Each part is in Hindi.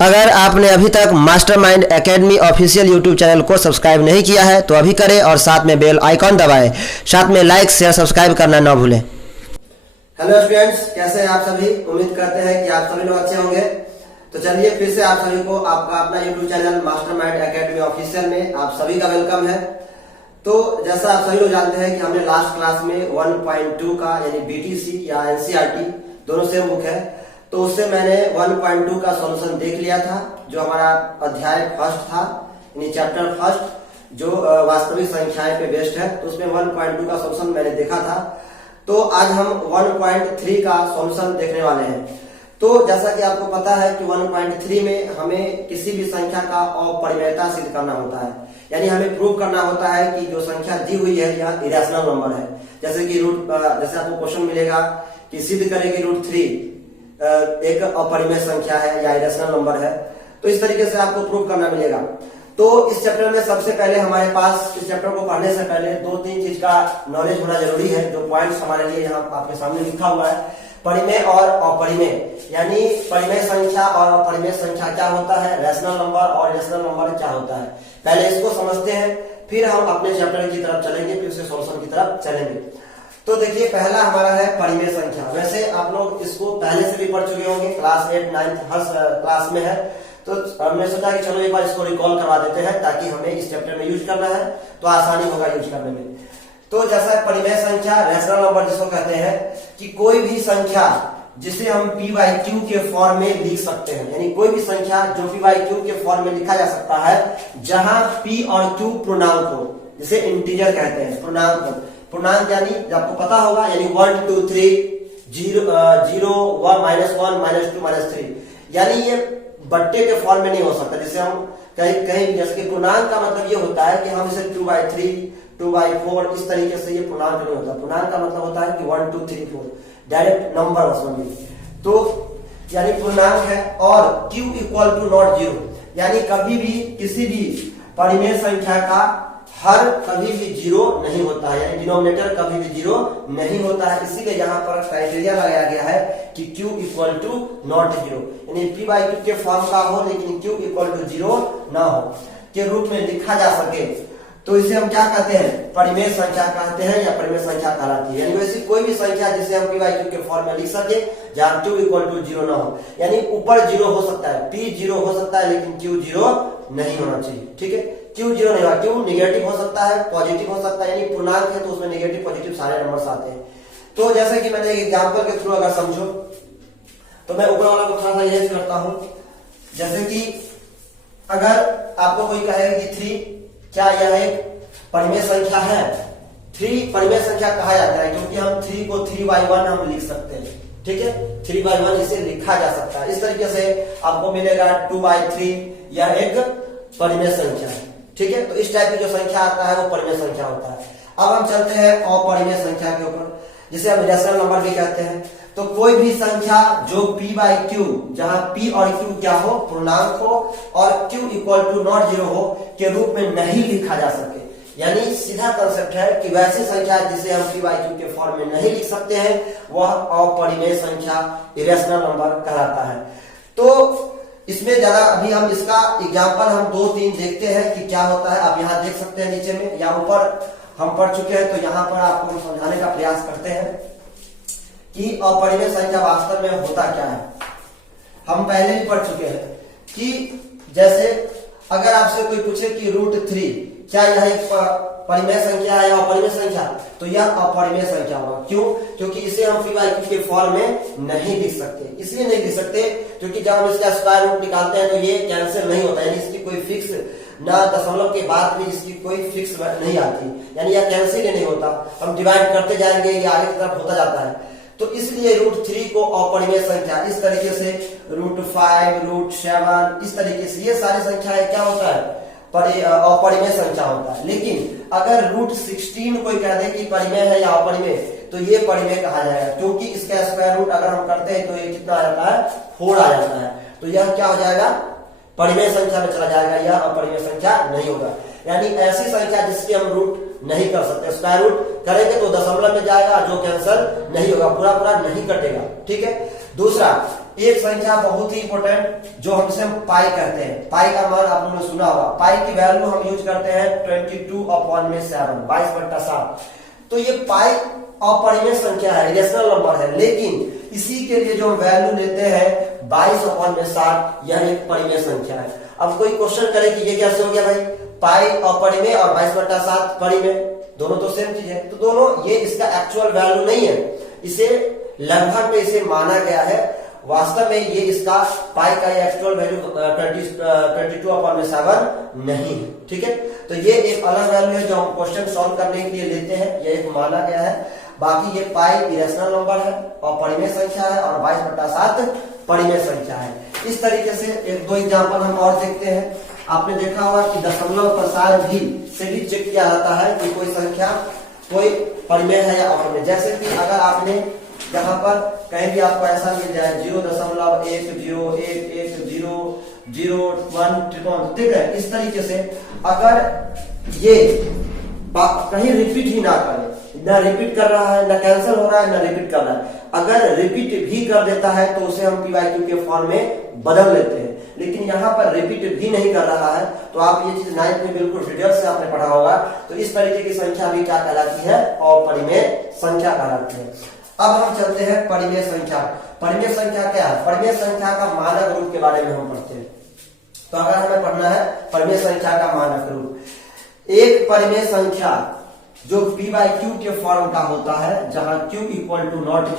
अगर आपने अभी तक mastermind academy official YouTube channel को सब्सक्राइब नहीं किया है तो अभी करें और साथ में बेल आइकॉन दबाएं। साथ में लाइक शेयर सब्सक्राइब करना ना भूलें। हेलो स्टूडेंट्स, कैसे हैं आप सभी? उम्मीद करते हैं कि आप सभी लोग अच्छे होंगे। तो चलिए फिर से आप सभी को आपका अपना YouTube channel mastermind academy official में आप सभी का वेलकम है। तो जैसा आप सभी लोग जानते हैं कि हमने लास्ट क्लास में 1.2 का यानी बीटीसी या एनसीईआरटी दोनों सेम बुक है, तो उससे मैंने 1.2 का सॉल्यूशन देख लिया था, जो हमारा अध्याय फर्स्ट था यानी चैप्टर फर्स्ट जो वास्तविक संख्याएं पे बेस्ड है। तो उसमें 1.2 का सॉल्यूशन मैंने देखा था। तो आज हम 1.3 का सॉल्यूशन देखने वाले हैं। तो जैसा कि आपको पता है कि 1.3 में हमें किसी भी संख्या का अपरिमेयता सिद्ध करना होता है, यानी हमें प्रूव करना होता है कि जो संख्या दी हुई है यह इरेशनल नंबर है। जैसे कि जैसे आपको क्वेश्चन मिलेगा कि सिद्ध करें कि √3 एक अपरिमेय संख्या है या इरेशनल नंबर है, तो इस तरीके से आपको प्रूव करना मिलेगा। तो इस चैप्टर में सबसे पहले हमारे पास इस चैप्टर को पढ़ने से पहले 2-3 चीज का नॉलेज होना जरूरी है, जो पॉइंट्स हमारे लिए यहाँ आपके सामने लिखा हुआ है। परिमेय और अपरिमेय, यानी परिमेय संख्या और अपरिमेय संख्या क्या होता है, रैशनल नंबर और इरेशनल नंबर क्या होता है, पहले इसको समझते हैं, फिर हम अपने चैप्टर की तरफ चलेंगे, फिर उसके सॉल्यूशन की तरफ चलेंगे। तो देखिए, पहला हमारा है परिमेय संख्या। वैसे आप लोग इसको पहले से भी पढ़ चुके होंगे, क्लास 8, 9 हर क्लास में है। तो हमने सोचा कि चलो एक बार इसको रिकॉल करवा देते हैं, ताकि हमें इस चैप्टर में यूज करना है तो आसानी होगा यूज करने में। तो जैसा परिमेय संख्या, रैशनल नंबर जिसको कहते हैं, कि कोई भी संख्या जिसे हम p/q के फॉर्म में लिख सकते हैं, यानी कोई भी संख्या जो p/q के फॉर्म में लिखा जा सकता है, जहां p और q पूर्णांक हो, जिसे इंटीजर कहते हैं, पूर्णांक हो। पूर्णांक यानी आपको पता होगा, यानी 1 2 3 0 1 -1 -2 -3, यानी ये बट्टे के फॉर्म में नहीं हो सकता। जैसे हम कहीं जैसे कि पूर्णांक का मतलब ये होता है कि हम इसे 2/3 2/4 इस तरीके से, ये पूर्णांक नहीं होता। पूर्णांक का मतलब होता है कि 1 2 3 4 डायरेक्ट नंबर उसमें। तो यानी पूर्णांक है। और q = नॉट 0, यानी कभी भी किसी भी परिमेय संख्या का हर कभी भी 0 नहीं होता है, यानी डिनोमिनेटर कभी भी 0 नहीं होता है। इसीलिए यहाँ पर क्राइटेरिया लगाया गया है कि q = नॉट 0, यानी p/q के फॉर्म का हो लेकिन q = 0 ना हो, के रूप में लिखा जा सके। तो इसे हम क्या कहते हैं, परिमेय संख्या कहते हैं या परिमेय संख्या कहलाती है। यानी वैसी कोई भी संख्या जिसे हम p/q के फॉर्म में लिख सके, जहां q = 0 ना हो, यानी ऊपर 0 हो सकता है, p 0 हो सकता है, लेकिन q 0 नहीं होना चाहिए। ठीक है, q 0 नहीं होगा। q निगेटिव हो सकता है, पॉजिटिव हो सकता है, यानी पूर्णांक है तो उसमें निगेटिव पॉजिटिव सारे नंबर्स आते हैं। तो जैसे कि मैंने एक एग्जांपल के थ्रू अगर समझो, तो मैं ऊपर वाला को थोड़ा सा यही करता हूं। जैसे कि अगर आपको कोई कहे कि 3 क्या यह एक परिमेय संख्या है? 3 परिमेय संख्या कहा जाता है क्योंकि हम 3 को 3/1 हम लिख सकते हैं। ठीक है, 3/1 इसे लिखा जा सकता है। इस तरीके से आपको मिलेगा 2/3, यह एक परिमेय संख्या है। ठीक है, तो इस टाइप की जो संख्या आता है वो परिमेय संख्या होता है। अब हम चलते हैं अपरिमेय संख्या के ऊपर, जिसे हम इरेशनल नंबर भी कहते हैं। तो कोई भी संख्या जो p/q, जहां p और q क्या हो, पूर्णांक हो, और q = नॉट 0 हो, के रूप में नहीं लिखा जा सके। यानी सीधा कंसेप्ट है कि वैसी संख्या जिसे हम p/q के फॉर्म में नहीं लिख सकते हैं, वह अपरिमेय संख्या, इरेशनल नंबर कहलाता है। तो इसमें ज्यादा अभी हम इसका एग्जांपल हम 2-3 देखते हैं कि क्या होता है। आप यहाँ देख सकते हैं नीचे में या ऊपर हम पढ़ चुके हैं, तो यहाँ पर आपको समझाने का प्रयास करते हैं कि अपरिमेय संख्या वास्तव में होता क्या है। हम पहले भी पढ़ चुके हैं कि जैसे अगर आपसे कोई पूछे कि √3 क्या यह एक परिमेय संख्या है या अपरिमेय संख्या, तो यह अपरिमेय संख्या होगा। क्यों? क्योंकि इसे हम p/q के फॉर्म में नहीं लिख सकते। इसलिए नहीं लिख सकते क्योंकि जब हम इसका स्क्वायर रूट निकालते हैं तो ये कैंसिल नहीं होता, यानी इसकी कोई फिक्स ना दशमलव के बाद भी इसकी कोई फिक्स नहीं आती, यानी यह कैंसिल ही नहीं होता। हम डिवाइड करते जाएंगे, ये आगे की तरफ होता जाता है। तो इसलिए √3 को अपरिमेय संख्या, इस तरीके से √5 √7 इस तरीके से ये सारी संख्याएं क्या होता है, अपरिमेय संख्या होता है। लेकिन अगर √16 कोई कह दे कि परिमेय है या अपरिमेय, तो ये परिमेय कहा जाएगा, क्योंकि इसका स्क्वायर रूट अगर हम करते हैं तो ये कितना आ जाता है, 4 आ जाता है। तो यह क्या हो जाएगा, परिमेय संख्या में चला जाएगा, यह अपरिमेय संख्या नहीं होगा। यानी ऐसी संख्या जिसके हम रूट नहीं कर सकते, स्क्वायर रूट करेंगे तो दशमलव में जाएगा, जो कैंसिल नहीं होगा, पूरा पूरा नहीं कटेगा। ठीक है। दूसरा, एक संख्या बहुत ही इंपॉर्टेंट जो हमसे हम पाई कहते हैं। पाई का मान आप लोगों ने सुना होगा। पाई की वैल्यू हम यूज करते हैं 22/7, 22/7। तो ये पाई अपरिमेय संख्या है, इरेशनल नंबर है, लेकिन इसी के लिए जो हम वैल्यू लेते हैं 22/7, यह एक परिमेय संख्या है। अब कोई क्वेश्चन करे कि ये कैसे हो गया भाई, पाई अपरिमेय और 22/7 परिमेय, दोनों तो सेम चीज है। तो दोनों, ये इसका एक्चुअल वैल्यू नहीं है, इसे लगभग में इसे माना गया है। वास्तव में ये इसका पाई का एक्चुअल वैल्यू 22/7 नहीं है। ठीक है, तो ये एक अलग वैल्यू है जो हम क्वेश्चन सॉल्व करने के लिए लेते हैं, ये एक माना गया है। बाकी ये पाई इरेशनल नंबर है और परिमेय संख्या है, और 22/7 परिमेय संख्या है। इस तरीके से एक दो एग्जाम्पल हम और देखते हैं। आपने देखा होगा कि दशमलव प्रसार भी से भी चेक किया जाता है कि कोई संख्या कोई परिमेय है या अपरिमेय। जैसे कि अगर आपने यहाँ पर कहीं भी आपको ऐसा मिल जाए 0.10110001, ठीक है, इस तरीके से अगर ये कहीं रिपीट ही ना करे, ना रिपीट कर रहा है, ना कैंसिल हो रहा है, ना रिपीट कर रहा है, अगर रिपीट भी कर देता है तो उसे हम PYQ के फॉर्म में बदल लेते हैं। लेकिन यहाँ पर रिपीट भी नहीं कर रहा है, तो आप ये चीज 9th में बिल्कुल डिटेल से आपने पढ़ा होगा। तो इस तरीके की संख्या भी क्या कहलाती है, अपरिमेय संख्या कहलाती है। अब हम चलते हैं परिमेय संख्या। परिमेय संख्या क्या है? परिमेय संख्या का मानक रूप के बारे में हम पढ़ते हैं। तो अगर हमें पढ़ना है परिमेय संख्या का मानक रूप, एक परिमेय संख्या जो PYQ के फॉर्म का होता है, जहां Q =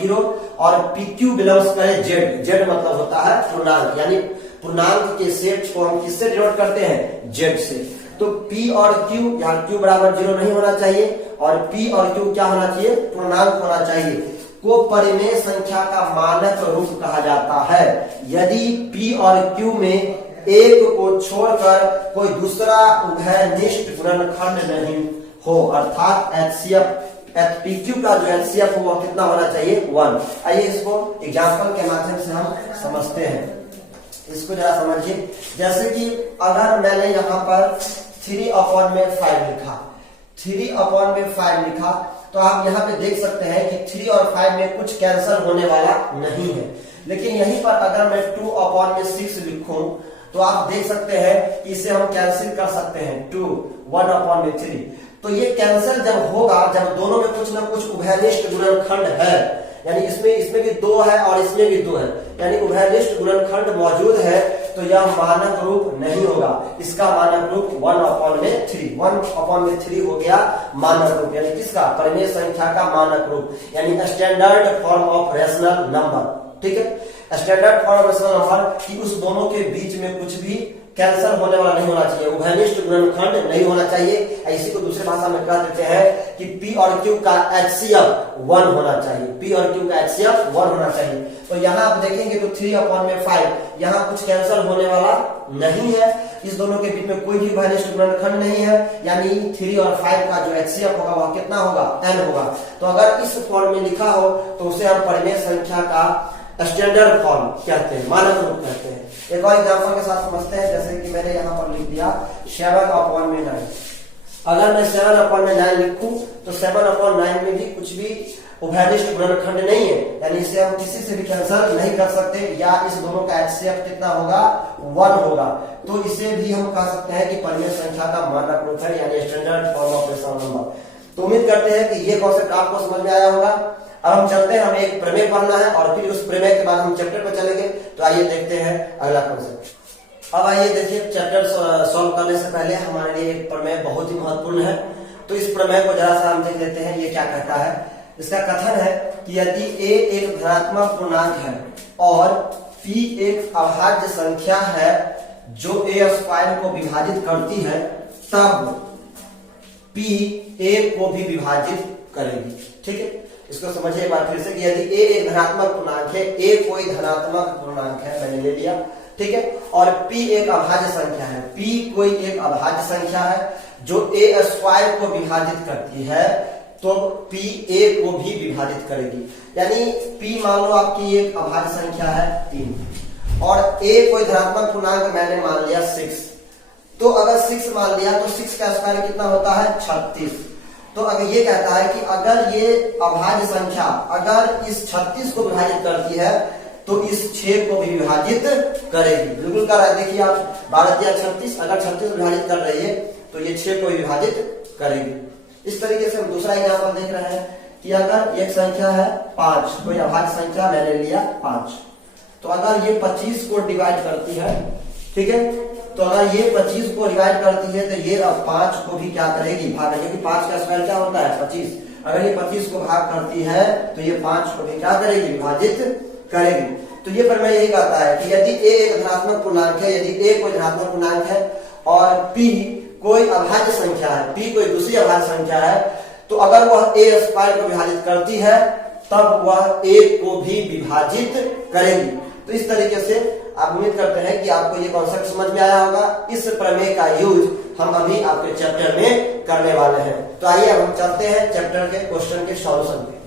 0 और PQ बिलोंग्स करे Z। Z मतलब होता है पूर्णांक, यानी पूर्णांक के सेट को हम किससे डिनोट करते हैं, Z से। तो P और Q, यहाँ Q बराबर 0 नहीं होना चाहिए और P और Q क्या होना चाहिए, पूर्णांक होना चाहिए, को परिमेय संख्या का मानक रूप कहा जाता है। यदि P और Q में एक को छोड़कर कोई दूसरा उभयनिष्ठ गुणनखंड नहीं हो, अर्थात HCF PQ का जो HCF हो वह कितना होना चाहिए, 1। आइए इसको एग्जाम्पल के माध्यम से हम समझते हैं। इसको जरा समझिए। जैसे कि अगर मैंने यहाँ पर 3/5 लिखा, 3/5 लिखा, तो आप यहाँ पे देख सकते हैं कि 3 और 5 में कुछ कैंसिल होने वाला नहीं है। लेकिन यहीं पर अगर मैं 2/6 लिखूं तो आप देख सकते हैं कि इसे हम कैंसिल कर सकते हैं, 2 1/3। तो ये कैंसिल जब होगा जब दोनों में कुछ ना कुछ उभयनिष्ठ गुणनखंड है, यानी इसमें भी 2 है और इसमें भी 2 है, यानी उभयनिष्ठ गुणनखंड मौजूद है, तो यह मानक रूप नहीं होगा। इसका मानक रूप 1/3 हो गया मानक रूप, यानी किसका, परिमेय संख्या का मानक रूप, यानी standard form of rational number. ठीक है, standard form of rational number कि उस दोनों के बीच में कुछ भी कैंसिल होने वाला नहीं होना चाहिए, उभयनिष्ठ गुणनखंड नहीं होना चाहिए। इसी को दूसरी भाषा में कह देते हैं कि P और Q का HCF 1 होना चाहिए, P और Q का HCF 1 होना चाहिए। तो यहाँ आप देखेंगे तो 3/5, यहाँ कुछ कैंसिल होने वाला नहीं है, इस दोनों के बीच में कोई भी उभयनिष्ठ गुणनखंड नहीं है, यानी 3 और 5 का जो HCF होगा वह कितना होगा, n होगा। तो अगर इस फॉर्म में लिखा हो तो उसे हम परिमेय संख्या का स्टैंडर्ड फॉर्म कहते हैं, मानक रूप कहते हैं। एक और एग्जांपल के साथ समझते हैं। जैसे कि मैंने यहाँ पर लिख दिया 7/9। अगर मैं 7/9 लिखूं तो 7/9 में भी कुछ भी उभयनिष्ठ गुणनखंड नहीं है, यानी इसे हम किसी से भी कैंसिल नहीं कर सकते, या इस दोनों का HCF कितना होगा, 1 होगा। तो इसे भी हम कह सकते हैं कि परिमेय संख्या का मानक रूप है, यानी standard form of rational number. तो उम्मीद करते हैं कि ये कॉन्सेप्ट आपको समझ में आया होगा। अब हम चलते हैं, हमें एक प्रमेय पढ़ना है और फिर उस प्रमेय के बाद हम चैप्टर पर चलेंगे। तो आइए देखते हैं अगला कॉन्सेप्ट। अब आइए देखिए, चैप्टर सॉल्व करने से पहले हमारे लिए एक प्रमेय बहुत ही महत्वपूर्ण है। तो इस प्रमेय को जरा सा हम देख लेते हैं, ये क्या कहता है। इसका कथन है कि यदि A एक धनात्मक पूर्णांक है और P एक अभाज्य संख्या है जो A² को विभाजित करती है, तब P A को भी विभाजित करेगी। ठीक है, इसको समझिए एक बार फिर से कि यदि A एक धनात्मक पूर्णांक है, A कोई धनात्मक पूर्णांक है, मैंने ले लिया, ठीक है, और P एक अभाज्य संख्या है, P कोई एक अभाज्य संख्या है जो A² को विभाजित करती है, तो P A को भी विभाजित करेगी। यानी P मान लो आपकी एक अभाज्य संख्या है 3 और A कोई धनात्मक पूर्णांक मैंने मान लिया 6। तो अगर 6 मान लिया तो 6 का स्क्वायर कितना होता है, 36। तो अगर ये कहता है कि अगर ये अभाज्य संख्या अगर इस 36 को विभाजित करती है तो इस 6 को भी विभाजित करेगी। बिल्कुल कर रहा है, देखिए आप 12 या 36, अगर 36 विभाजित कर रही है तो ये 6 को विभाजित करेगी। इस तरीके से हम दूसरा एग्जाम्पल देख रहे हैं कि अगर एक संख्या है 5, कोई अभाज्य संख्या मैंने लिया 5, तो अगर ये 25 को डिवाइड करती है, ठीक है, तो अगर ये 25 को डिवाइड करती है तो ये अब 5 को भी क्या करेगी, भाग, क्योंकि 5 का स्क्वायर क्या होता है 25। अगर ये 25 को भाग करती है तो ये 5 को भी क्या करेगी, विभाजित करेगी। तो ये प्रमेय यही कहता है कि यदि a एक धनात्मक पूर्णांक है, यदि a कोई धनात्मक पूर्णांक है और p कोई अभाज्य संख्या है, p कोई दूसरी अभाज्य संख्या है, तो अगर वह a स्क्वायर को विभाजित करती है तब वह a को भी विभाजित करेगी। तो इस तरीके से आप उम्मीद करते हैं कि आपको ये कॉन्सेप्ट समझ में आया होगा। इस प्रमेय का यूज हम अभी आपके चैप्टर में करने वाले हैं। तो आइए अब हम चलते हैं चैप्टर के क्वेश्चन के सॉल्यूशन पे।